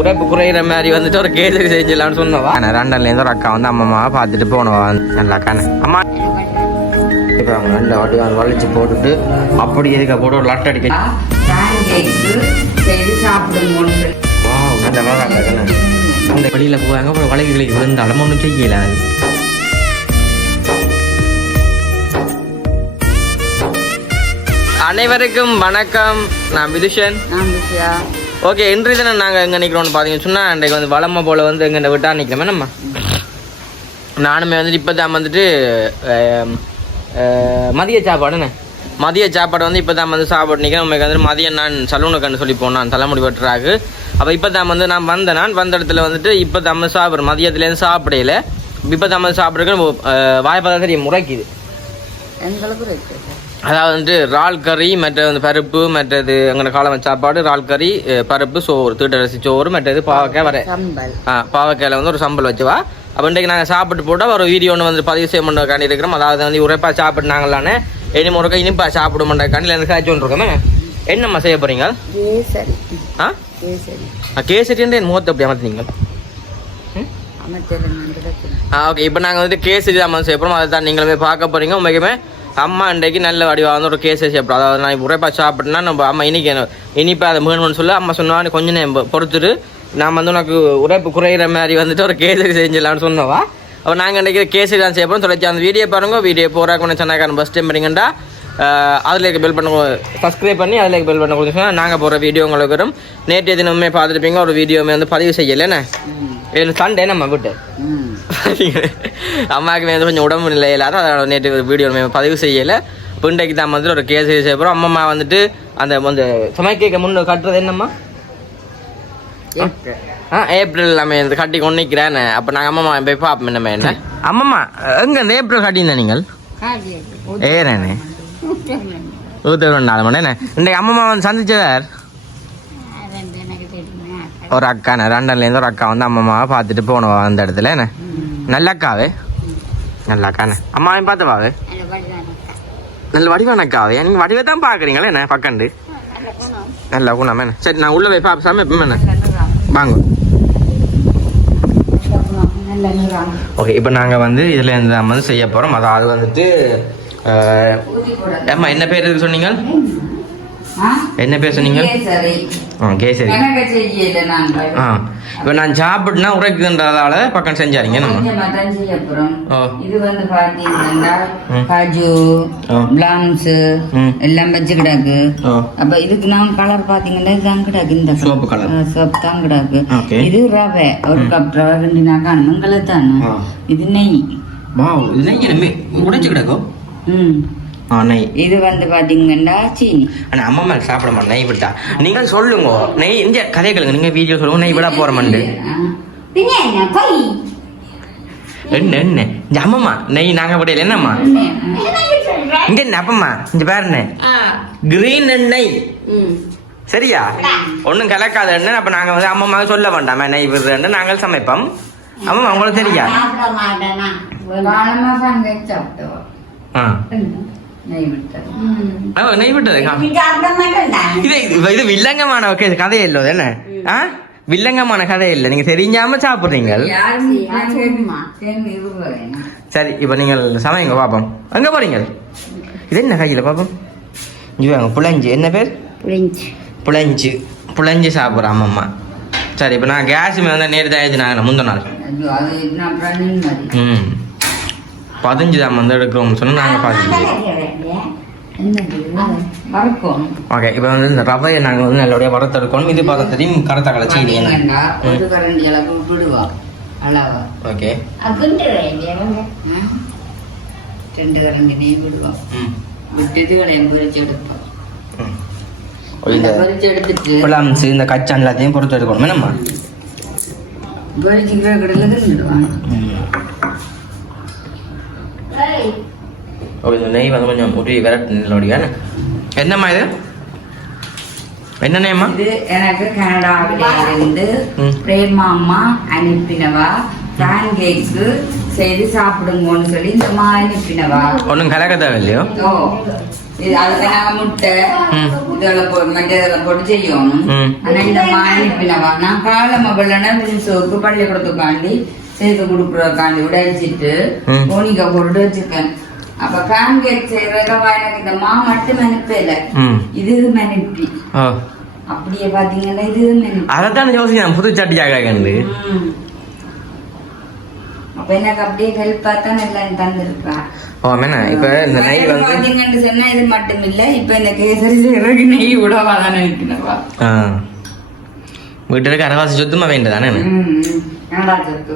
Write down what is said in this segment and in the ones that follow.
உடம்பு குறையிற மாதிரி வந்துட்டு ஒரு கேசரி செஞ்சிடலாம்னு சொன்னவா. ரெண்டர்லேருந்து ஒரு அக்கா வந்து அம்மாவை பார்த்துட்டு போனவா. நல்லா அக்கானே அம்மா நல்ல வாட்டி வளைச்சு போட்டுட்டு அப்படி எதுக்க போட்டு ஒரு லட்டு அடிக்க அந்த வெளியில போவாங்க. அப்புறம் வளைக்கு விழுந்தாலும் ஒன்றும் செய்யல. அனைவருக்கும் வணக்கம். நான் விதுஷன். ஓகே, இன்றைய தினம் நாங்கள் எங்கே நிற்கிறோம்னு பார்த்தீங்கன்னு சொன்னால், அன்றைக்கு வந்து வளமை போல் வந்து எங்கே விட்டா நிற்கிறோமே நம்ம. நானுமே வந்துட்டு இப்போ தான் வந்துட்டு மதிய சாப்பாடுண்ணே. மதிய சாப்பாடு வந்து இப்போ தான் வந்து சாப்பாடு நிற்கிறேன். உங்களுக்கு வந்து மதியம் நான் சலூனுக்குன்னு சொல்லி போனான் தலைமுடி வெட்டுறாக்கு. அப்போ இப்போ தான் வந்து நான் வந்த இடத்துல வந்துட்டு இப்போ தான் வந்து சாப்பிட்றேன். மதியத்துலேருந்து சாப்பிடையில இப்போ தான் வந்து சாப்பிட்றதுக்கு வாய்ப்பாக தெரியும் முறைக்குது. அதாவது வந்துட்டு இறால் கறி, மற்ற வந்து பருப்பு, மற்றது எங்களோட காலம் சாப்பாடு இறால் கறி, பருப்பு, சோறு, தீட்டரசி சோறு, மற்றது பாவக்காய் வர பாவக்காயில் வந்து ஒரு சம்பல் வச்சுவா. அப்போ இன்றைக்கு நாங்கள் சாப்பிட்டு போட்டால் ஒரு வீடியோ ஒன்று வந்து பதிவு செய்ய பண்ணுறதுக்காண்டி இருக்கிறோம். அதாவது வந்து உரைப்பாக சாப்பிட்னாங்களானே இனி முறைக்கா இனிப்பா சாப்பிட மாட்டேக்காண்டி எனக்கு காய்ச்சி ஒன்று இருக்கோமே. என்னம்மா செய்ய போகிறீங்க? கேசரின்ற என் முகத்தை அப்படி அமர்த்தினீங்க. ஓகே, இப்போ நாங்கள் வந்துட்டு கேசரி தான் செய்ய போகிறோம். அதை தான் நீங்களுமே பார்க்க போகிறீங்க. உண்மைக்குமே அம்மா இன்றைக்கு நல்ல வடிவாக வந்து ஒரு கேசரி சாப்பிடும். அதாவது நான் உரைப்பா சாப்பிட்டேன்னா நம்ம அம்மா இனிப்பா அதை மீணும்னு சொல்லி அம்மா சொன்னா கொஞ்சம் நேரம் பொறுத்துட்டு நான் வந்து உனக்கு உரைப்பு குறையிற மாதிரி வந்துட்டு ஒரு கேசரி செஞ்சிடலான்னு சொன்னவா. அப்போ நாங்கள் இன்றைக்கி கேசரி தான் செய்ய போகிறோம். தொடர்ச்சி அந்த வீடியோ பாருங்க. வீடியோ போகிறா கொஞ்சம் சென்னைக்கான பஸ் டைம் பண்ணிங்கண்டா அதில் இருக்க பெல் பண்ண சப்ஸ்கிரைப் பண்ணி அதில் பெல் பண்ண கொடுத்துச்சுன்னா நாங்கள் போகிற வீடியோ உங்களுக்கு வரும். நேற்றைய தினமே பார்த்துருப்பீங்க. ஒரு வீடியோமே வந்து பதிவு செய்யலைண்ணே. ஏழு சண்டே நம்ம விட்டு அம்மாவுக்கு வந்து கொஞ்சம் உடம்பு நிலை இல்லாத அதோட நேற்று வீடியோ பதிவு செய்யலை. பிண்டைக்கு தான் வந்துட்டு ஒரு கேசரி செய்ய போகிறோம். அம்மா வந்துட்டு அந்த சமைக்க முன்னு கட்டுறது என்னம்மா? ஏப்ரல் நம்ம இந்த கட்டி கொண்டு நிற்கிறேன். அப்போ நாங்கள் அம்மா போய் பார்ப்போம் நம்ம என்ன. அம்மம்மா எங்கே இந்த ஏப்ரல் கட்டியிருந்தேன் நீங்கள் ஏறேண்ணே 24 மணி என்ன இன்றைக்கு அம்மம்மா வந்து சந்திச்சார் ஒரு அக்காண்ணே. லண்டன்லேருந்து ஒரு அக்கா வந்து அம்மாவை பார்த்துட்டு போனவா அந்த இடத்துல என்ன. நல்ல அக்காவே, நல்ல அக்காண்ணே. அம்மாவையும் பார்த்துவாவே நல்ல வடிவான அக்காவே. நீங்கள் வடிவை தான் பார்க்குறீங்களே என்ன பக்கண்டு நல்ல குணம் என்ன. சரி, நான் உள்ளே போய் பார்ப்ப சமைப்போம் என்ன வாங்க. ஓகே, இப்போ நாங்கள் வந்து இதில் இருந்து நம்ம வந்து செய்ய போகிறோம். அதாவது வந்துட்டு அம்மா என்ன பேர் இருக்கு சொன்னீங்க? என்ன பேர் சொன்னீங்க? கேசரி. இப்போ நான் சாப்பிட்டுனா உரைக்குதுன்றதால பக்கம் செஞ்சாருங்க நம்ம. இது வந்து பாத்தீங்கன்னா காஜு பிளாம்ஸ் எல்லாம் வச்சு கிடாக்கு. அப்ப இதுக்கு நான் கலர் பாத்தீங்கன்னா இதுதான் கிடாக்கு. இந்த சோப்பு கலர் சோப்பு தான் கிடாக்கு. இது ரவை, ஒரு கப் ரவை கிண்டினாக்கா மங்களத்தானு. இது நெய். நெய் உடைச்சு கிடக்கும். நெய் இது வந்து பாத்தீங்கன்னா சீனி. ஆனா அம்மா மேல சாப்பிட மாட்டேன் நெய் விட்டா. நீங்க சொல்லுங்க நெய் இந்த கதையை கேளுங்க. நீங்க வீடியோ சொல்லுங்க நெய் விட போறமாண்டு. என்ன என்ன இந்த அம்மம்மா நெய் நாங்க விடையில என்னம்மா இங்க என்ன அப்பம்மா இந்த பேருண்ணே கிரீன் நெய் சரியா ஒன்றும் கலக்காத எண்ணெய். அப்ப நாங்க வந்து அம்மம்மாவை சொல்ல வேண்டாமா நெய் விடுறேன்னு நாங்கள் சமைப்போம். அம்மம்மா உங்களுக்கு தெரியா? நெய் விட்டது இது வில்லங்கமான கதை இல்லை என்ன. வில்லங்கமான கதை இல்லை, நீங்க தெரிஞ்சாம சாப்பிடுறீங்க. சரி, இப்ப நீங்கள் சமைங்க பாப்போம். எங்க போறீங்க? இது என்ன கையில பாப்போம்? புளஞ்சு என்ன பேர்? புளஞ்சு புளஞ்சு சாப்பிட்றோம் அம்மம்மா. சரி, இப்ப நான் கேஸ் வந்து நேற்று தான் நாங்கள் முந்தின நாள் 15 தான் வந்து எடுக்கிறோம்னு சொன்னால் நாங்கள் பார்த்து. ஓகே, இப்போ வந்து இந்த ரவையை நாங்கள் வந்து நல்லபடியாக வறுத்தெடுக்கணும். இது பார்த்ததையும் கரத்தக்கலை சீனி ஓகே இந்த கச்சான் எல்லாத்தையும் பொறுத்து எடுக்கணும் நம்ம. ஓகே, நெய் வந்து கொஞ்சம் ஊற்றி விரட்டு. என்னம்மா இது என்ன நேம்மா? இது எனக்கு கனடாவிலிருந்து பிரேமா அம்மா அனுப்பினவா. பேன் கேக்கு செய்து சாப்பிடுங்கன்னு சொல்லி இந்த அம்மா அனுப்பினவா. ஒன்றும் கலக்க தேவை இல்லையோ? அதுக்கு நாங்க முட்டை இதெல்லாம் மற்றதெல்லாம் போட்டு செய்யணும். ஆனா இந்த மானிப்பினவா நான் காலமா வெள்ளனா சோப்பு பள்ளிக்கூடத்துக்காண்டி செய்து கொடுக்குறதுக்காண்டி உடைச்சிட்டு கோணிக்கா போட்டு வச்சிருக்கேன். அப்ப பேன்கேக் செய்யறதுக்கா எனக்கு இந்த மா மட்டும் மெனுப்பேல இது மெனுப்பி அப்படியே பாத்தீங்கன்னா இது மெனுப்பி அதான் யோசிக்கிறேன் புது சட்டியாக. அப்ப எனக்கு அப்படியே ஹெல்ப் பார்த்தா எல்லாம் தந்துருக்கேன். இப்ப இந்த நெய் வந்து சொன்னா இது மட்டும் இல்ல, இப்ப இந்த கேசரி செய்யறதுக்கு நெய் விடவாதான் நினைக்கிறவா வீட்டுல இருக்க அரைவாசி சொத்துமா வேண்டதானே சொத்து.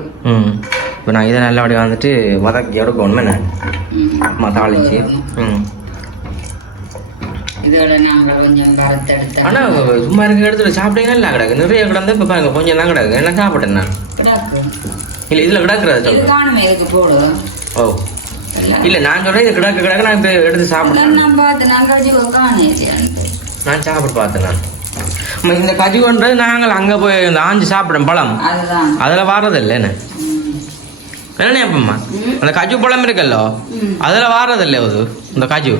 இப்போ நான் இதை நல்ல அப்படியே வந்துட்டு வதக்கி எடுக்கணும் தாளிச்சு. இதோட நாங்க கொஞ்சம் வறுத்தெடுத்து ஆனா சும்மா இருக்க இடத்துல சாப்பிட்டீங்கன்னா எல்லாம் கிடக்கு நிறைய கிடந்து இப்ப பாருங்க கொஞ்சம் தான் கிடக்கு என்ன சாப்பிட்டேன் நான் இல்ல இதுல கிடக்குறது காணுமே இதுக்கு போடு. ஓ இல்ல நான் சொல்றேன் இது கிடக்கு கிடக்கு நான் இப்ப எடுத்து சாப்பிட்டேன். நான் சாப்பிட்டு பார்த்தேன். நான் இந்த கஜி கொண்டு நாங்கள் அங்க போய் இந்த ஆஞ்சு சாப்பிடுறோம் பழம் அதுல வாரது இல்லை என்ன என்ன அப்பம்மா அந்த கஜு பழம் இருக்குல்ல அதுல வாரது இல்லை அது இந்த கஜு.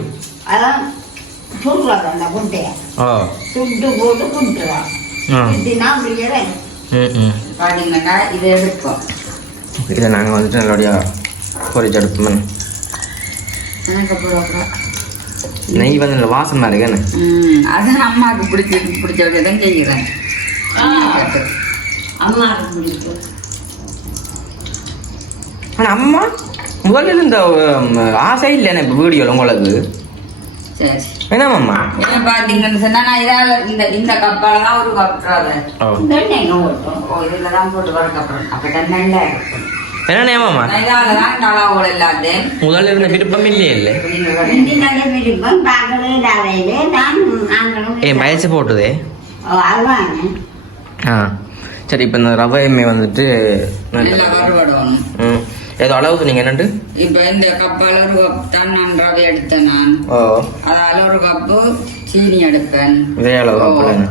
இதை நாங்க வந்துட்டு நல்லபடியா பொரிச்சு எடுப்போம். நெய் வந்து இந்த வாசமா இருக்கு. அதான் அம்மாவுக்கு பிடிச்சதான் செய்கிறேன். ஆனா அம்மா முதல்ல இந்த ஆசை இல்லைண்ணே இப்ப வீடியோல உங்களுக்கு என்னம்மா பாத்தீங்கன்னு சொன்னா நான் இதால இந்த கப்பால தான் ஒரு கப் இதுலதான் போட்டு வர கப்புறம் அப்பதான் நல்லா இருக்கும். என்னமாமா முதல்ல இருந்த விருப்பம் இல்லையே இல்லை ஏன் வயசு போட்டுதே. சரி இப்ப இந்த ரவையுமே வந்துட்டு ஏதோ அளவுக்கு நீங்க என்னண்டு இப்ப இந்த கப்பால ஒரு கப் தான் நான் ரவை எடுத்தேன். நான் அதால ஒரு கப்பு சீனி எடுப்பேன்.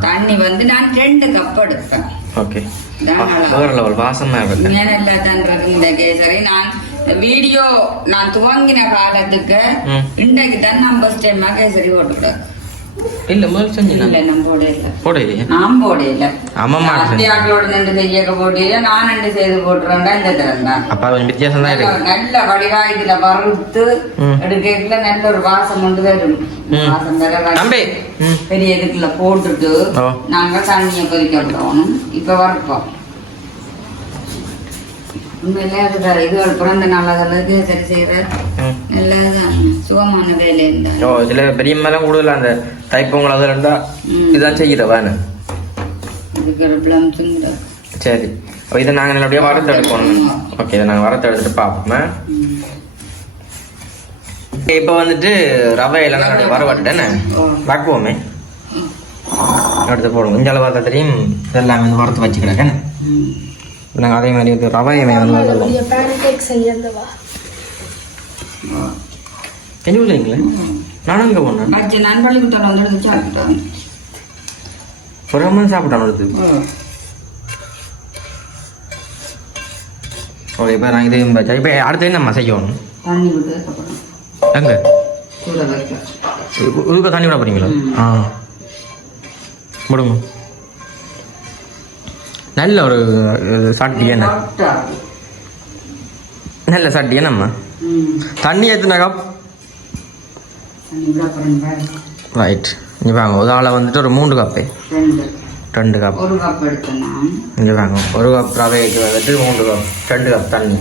தண்ணி வந்து நான் 2 கப் எடுப்பேன். ஓகே வாசமா இந்த கேசரி நான் வீடியோ நான் துவங்கின காலத்துக்கு இன்றைக்கு தான் நான் ஃபர்ஸ்ட் டைமா கேசரி போட்டுட்டேன். இல்ல முதல் செஞ்சு நான் போடலையே நான் போடல அம்மா ஆக்களோட நின்று செய்யக்க போட்டியில நான் ரெண்டு செய்து போட்டுறேன்டா இந்த திறந்தா அப்ப வித்தியாசம் தான் இருக்கு. நல்ல வடிவா இதுல வறுத்து எடுக்கல நல்ல ஒரு வாசம் கொண்டு வரும். வாசம் வர பெரிய இதுக்குள்ள போட்டுட்டு நாங்க தண்ணிய கொதிக்க விடணும். இப்ப வறுப்போம் உண்மையிலே அதுதான் இது பிறந்த நாளாக சரி செய்யற நல்லதான் சுகமான வேலை இருந்தா. இதுல பெரிய மேலம் கூடுதல் அந்த தைப்பொங்கல் அதுல இருந்தா இதான் செய்யறவானு சரி. அப்ப இதை நாங்க நல்லபடியா வறுத்து எடுக்கணும். ஓகே இதை நாங்க வறுத்து எடுத்துட்டு பார்ப்போம். இப்ப வந்துட்டு ரவையில நாங்க வரவட்டேன்னு வறுப்போமே எடுத்து போடுவோம். இந்த அளவு தெரியும் இதெல்லாம் வந்து வறுத்து வச்சுக்கிறேன். நாங்கள் அதே மாதிரி ரவையுமே வந்து என்ன இல்லைங்களே நானும் இங்கே போனேன் நான் பள்ளிக்கூட்டம் வந்து சாப்பிட்டேன். ஒரு அம்மன் சாப்பிட்டான் அடுத்து. ஓகே இப்போ நான் இது இப்போ அடுத்து என்னம்மா செய்யணும் தண்ணி விட்டு எங்கே இதுக்கு தண்ணி விட போறீங்களா? விடுங்க. நல்ல ஒரு சட்டி என்ன நல்ல சட்டி என்னம்மா தண்ணி எத்தனை கப் ரைட். இங்கே வாங்க ஒரு ஆளை வந்துட்டு ஒரு 3 கப்பு 2 கப் இங்கே வாங்க ஒரு கப் ரவைக்கு வந்துட்டு 3 கப் 2 கப் தண்ணி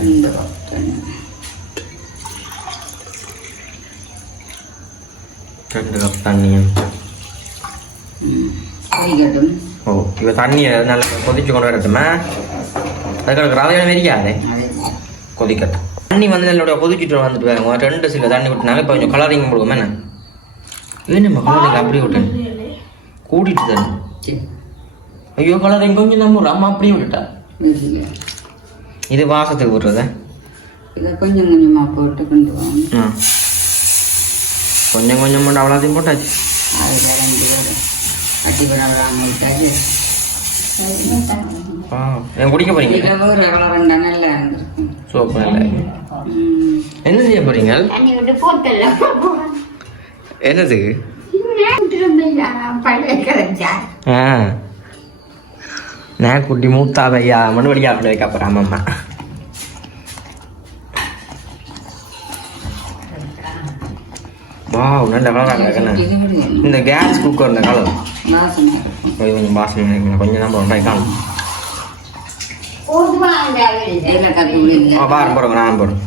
2 கப் தண்ணி. ஓ இப்போ தண்ணியை நல்லா கொதிச்சு கொண்டு வரட்டுமா? அதுக்கு ரவையான வெறிக்காதே கொதிக்கட்டும். தண்ணி வந்து நல்லோட கொதிச்சுட்டு வந்துட்டு வேணும். 2 சில தண்ணி விட்டுனாங்க. இப்போ கொஞ்சம் கலரிங் கொடுக்கும் என்ன வேணுமா கலரிங் அப்படியே விட்டேன் கூட்டிட்டு தண்ணி. ஐயோ கலரிங் கொஞ்சம் நம்ம அம்மா அப்படியே விட்டுட்டா. இது வாசத்துக்கு விடுறத கொஞ்சம் கொஞ்சமா போட்டு கொண்டு வாங்க. கொஞ்சம் கொஞ்சம் மட்டும் அவ்வளோத்தையும் போட்டாச்சு. குடிக்க போறீங்க சூப்பர். என்ன செய்ய போறீங்க? என்னதுக்கு நான் குட்டி மூத்தா பையா மண்வடியா அப்படி வைக்க போகிறேன் அம்மா. வா நல்ல கலராக இருக்கேண்ணே. இந்த கேஸ் குக்கர் கலர் கொஞ்சம் வாசனை கொஞ்சம் நம்ம உண்டாக்காணும். பாருங்க போடுங்க நான் போடுறேன்.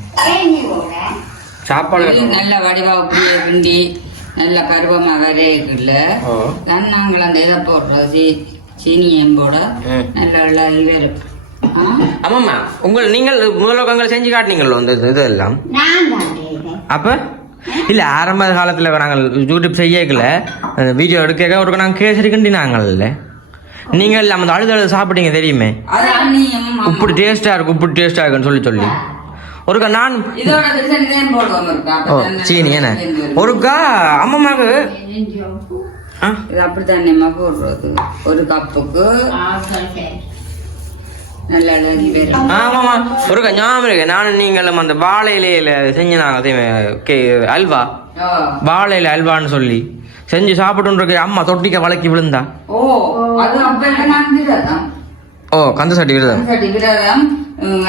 சாப்பாடு நல்ல வடிவா அப்படியே கிண்டி நல்ல பருவமா வரைக்குள்ள நாங்கள் அந்த இதை போடுறோம் சீனியம் போட நல்ல வேறு. ஆமாம்மா நீங்கள் முதலோகங்களை செஞ்சு காட்டினீங்களோ இந்த இதெல்லாம் அப்போ இல்லை ஆரம்ப காலத்தில் நாங்கள் யூடியூப் செய்யக்கல அந்த வீடியோ எடுக்க ஒரு நாங்கள் கேசரி கிண்டினாங்கல்ல நீங்கள் அந்த அழுது சாப்பிட்டீங்க தெரியுமே உப்பு டேஸ்ட்டாக இருக்கும் உப்பு டேஸ்ட்டாக இருக்குன்னு சொல்லி ஒருக்கா நான் ஓ சீனி என்ன ஒருக்கா அம்மாவுக்கு அப்படித்தானேம்மா போடுறது ஒரு கப்புக்கு ஆமாம்மா ஒருக்கா ஞாபகம் இருக்கு நானும் நீங்களும் அந்த வாழை இலையில செஞ்சுனாங்க அல்வா வாழை இலை அல்வான்னு சொல்லி செஞ்சு சாப்பிட்டு அம்மா தொட்டிக்க வளக்கி விழுந்தா. ஓ கந்த சட்டி விரதம்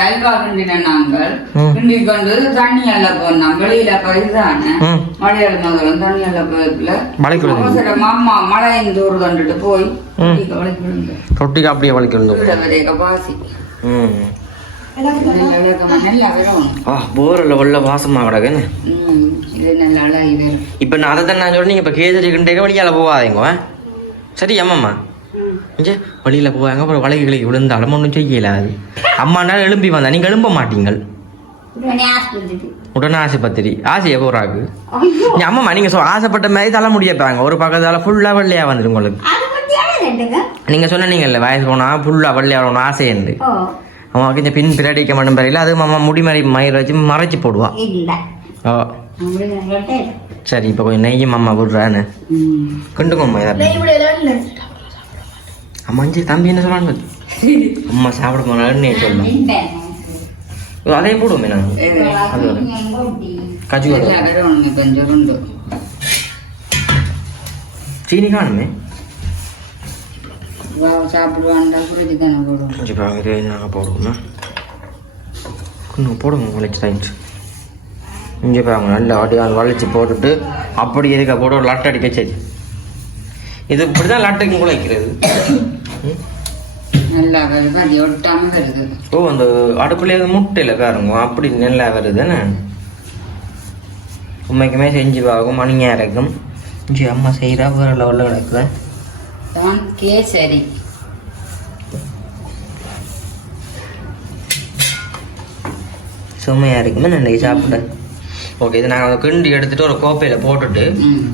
அல்வா கிண்டின நாங்கள் கிண்டி கொண்டு தண்ணி எல்லாம் போனோம் வெளியில பயிர்தானே மழையாள முதலும் தண்ணி எல்லாம் போயிருக்குல அம்மா மழையின் தூர் கண்டுட்டு போய் தொட்டிக்கு அப்படியே வளைக்கி விழுந்தோம். பாசி போரில் உள்ள வாசமாக கிடக்குன்னு இப்போ நான் அதை தான் நான் சொல்றேன். இப்போ கேசரி கிண்டே வழியால் போகாதீங்க சரி அம்மாம்மா இங்கே வழியில் போவாங்க அப்புறம் வளைக்கு கிளைக்கு விழுந்தாலும் ஒன்றும் செய்யல. அது அம்மானாலும் எழும்பி வந்தா நீங்கள் எழும்ப மாட்டீங்கள் உடனே ஆசைப்பத்திரி ஆசையை போறாக்கு அம்மாம்மா நீங்கள் ஆசைப்பட்ட மாதிரி தலை முடியப்பாங்க ஒரு பக்கத்தால் ஃபுல்லாக வெள்ளையாக வந்துடும் உங்களுக்கு. நீங்கள் சொன்னீங்கல்ல வயசு போனால் ஃபுல்லாக வெள்ளையாகணும் ஆசையுண்டு அம்மா கொஞ்சம் பின் பிரடிக்க மாட்டோம் பெரியல அது அம்மா முடிமறை மயிர் வச்சு மறைச்சி போடுவா. ஓ சரி இப்போ கொஞ்சம் நெய்யும் அம்மா விடுறான்னு கொண்டுக்கோம்மா அம்மா அஞ்சு தம்பி என்ன சொல்றாங்க அம்மா சாப்பிட போனாலும் சொல்லணும் அதையும் போடுவோமே நாங்கள் கஜு சீனி காணுமே சாப்பிடுவான்டா புரிஞ்சு தானே போடுவோம். இது நாங்கள் போடுவோம்னா கொஞ்சம் போடுவோம் வளைச்சி தாயிடுச்சு இங்கே பாருங்க நல்லா ஆடி வளைச்சி போட்டுட்டு அப்படி இருக்க போட்டு ஒரு லட்டு அடிக்க சரி இது இப்படி தான் லட்டுக்கு கூட வைக்கிறது நல்லா வருது அது ஒட்டாமல் வருது. ஓ அந்த அடுப்புலேயே முட்டையில் பாருங்க அப்படி நல்லா வருதுன்னு உண்மைக்குமே செஞ்சு பார்க்கும் மணியாக இருக்கும் இஞ்சி அம்மா செய்கிறா வேறு லெவலில் கிடக்குது தான் கேசரி சுமையாக இருக்குமே நான் சாப்பிட. ஓகே இது நாங்கள் கிண்டி எடுத்துகிட்டு ஒரு கோப்பையில் போட்டுட்டு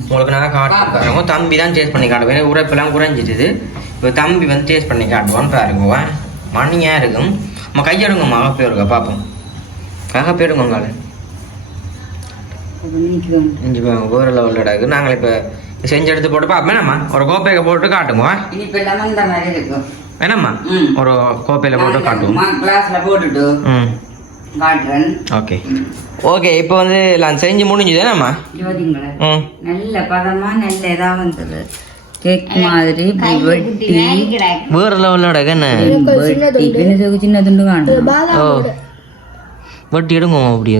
உங்களுக்கு நாங்கள் காட்டு பாருங்க. தம்பி தான் டேஸ்ட் பண்ணி காட்டுவேன் ஏன்னா உரைப்பெல்லாம் குறைஞ்சிட்டுது. இப்போ தம்பி வந்து டேஸ்ட் பண்ணி காட்டுவான்னு பாருங்க மணியாக இருக்கும். நம்ம கையெடுங்கம்மா அகப்பே இருக்கா பார்ப்போம் அகப்பே எடுங்க உங்களை இஞ்சி வேறு லெவலில் இருக்கு. நாங்கள் இப்போ செஞ்சு எடுத்து போட்டு பார்ப்போம் என்னம்மா ஒரு கோப்பையை போட்டு காட்டுங்க என்னம்மா ஒரு கோப்பையில் போட்டு காட்டுவோம் போட்டுட்டு ஓகே ஓகே இப்போ வந்து நான் செஞ்சு முடிஞ்சுது என்னம்மா நல்ல பதமா நல்ல இதா வந்தது கேக் மாதிரி வேறு லெவலோட என்ன சின்ன துண்டு காணும். ஓ வட்டி எடுங்க அப்படியே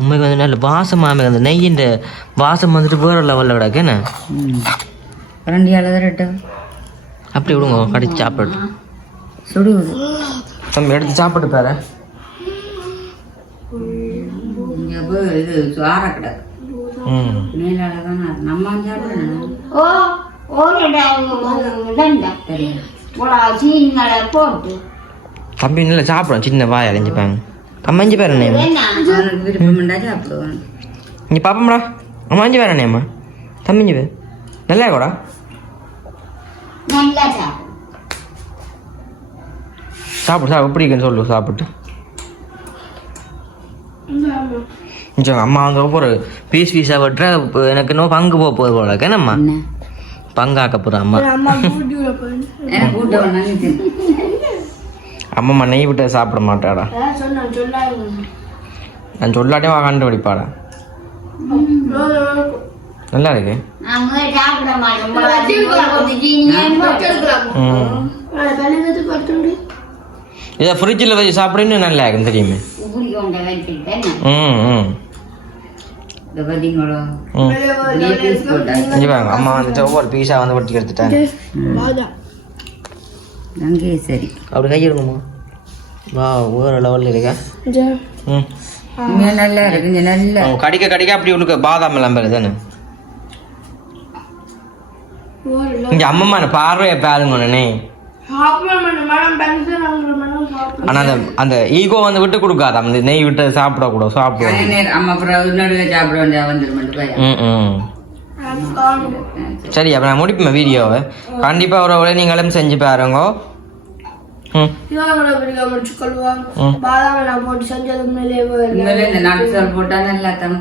உண்மைக்கு வந்து நல்ல வாசமாக அந்த நெய்யின் வாசம் வந்துட்டு வேறு லெவலில் விடாக்க என்ன அப்படி விடுங்க கடிச்சு சாப்பிட்டு சுடுவது தம்பி எடுத்து சாப்பிட்டு பாரு இது சுவாரக்கூடாது நம்ம தம்பி நல்லா சாப்பிடும் சின்ன வாய் அலைஞ்சிப்பாங்க அம்மாஞ்சி பேர் என்னையம்மா இங்கே பாப்போம்டா அம்மாஞ்சி பேர் என்னையம்மா தம்பிஞ்சி பேர் நல்லா இருக்கோடா சாப்பிடு எப்படி இருக்குன்னு சொல்லு சாப்பிட்டு அம்மா அங்கே ஒரு பீஸ் பீஸாக விட்டுற எனக்கு இன்னும் பங்கு போக போகுது போல என்னம்மா பங்காக்க போகிறேன் அம்மா அம்மா நெய் விட்டு சாப்பிட மாட்டாடா நான் சொல்லாட்டே கண்டுபிடிப்பாடா நல்லா இருக்கு. இதை ஃப்ரிட்ஜில் வச்சு சாப்பிடுன்னு நல்லா இருக்கும் தெரியுமே. அம்மா வந்துட்டு ஒவ்வொரு பீஸா வந்து ஒட்டி எடுத்துட்டாங்க. சரி அப்படி கையிடுங்கம்மா. வா வேற லெவலில் இருக்கா. நல்லா இருக்கு. நல்லா கடிக்க கடிக்க அப்படி உனக்கு பாதாம் எல்லாம் தானே. இங்க அம்மம்மா பார்வையை பாருங்கண்ணே. ஆனா அந்த ஈகோ வந்து விட்டு கொடுக்காது. அந்த நெய் விட்டு சாப்பிடக்கூடாது. சரி அப்ப நான் முடிப்பேன் வீடியோவை. கண்டிப்பா ஒரு நீங்களும் செஞ்சு பாருங்க. போட்டா நல்லா தான்.